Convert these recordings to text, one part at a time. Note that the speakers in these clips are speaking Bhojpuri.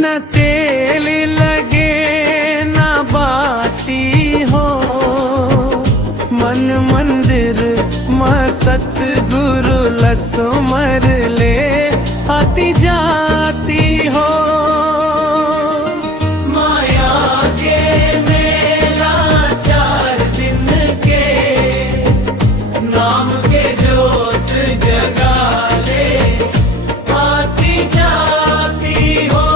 न तेल लगे न बाती हो, मन मंदिर में सतगुरु लसुमर ले आती जाती हो। माया के मेला 4 दिन के, नाम के जोत जगा ले आती जाती हो।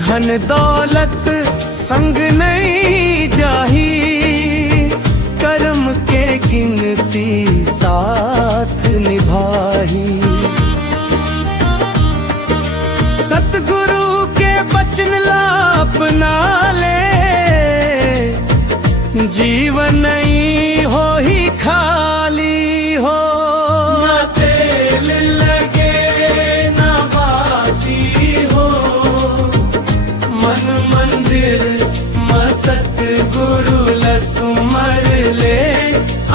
धन दौलत संग नहीं जाही, कर्म के गिनती साथ निभाही। सतगुरु के वचन ला अपना ले, जीवन नहीं हो ही खाली हो। न तेल लगे न बाती हो, मन मंदिर में सतगुरु लसुमर ले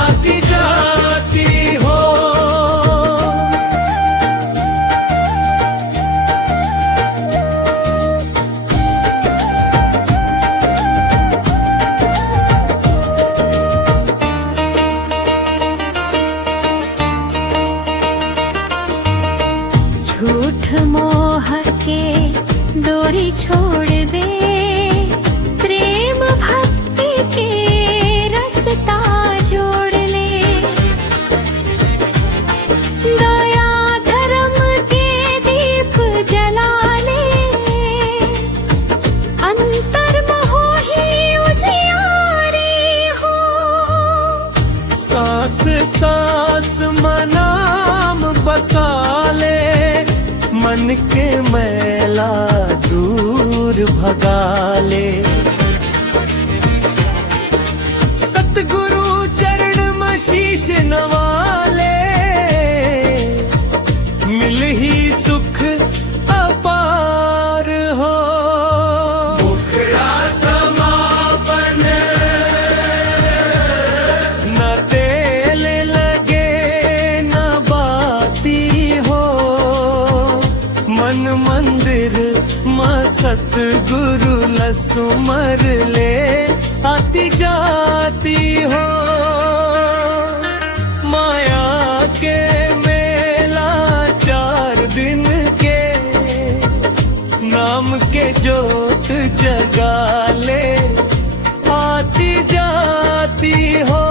आती जाती हो। झूठ मोह के डोरी छोड़ दे, प्रेम भक्ति के रास्ता जोड़ ले। दया धर्म के दीप जला ले, अंतर महो ही उजियारे हो। सांस सांस मनाम बसा ले, मन के मैला दूर भगा ले। सतगुरु चरण में शीश नवा ले, मिल ही सुख अपार हो। मुखड़ा समापन न तेल लगे न बाती हो, मन मंदिर में सतगुरु लसुमर ले आती जाती हो। माया के मेला 4 दिन के, नाम के जोत जगा ले आती जाती हो।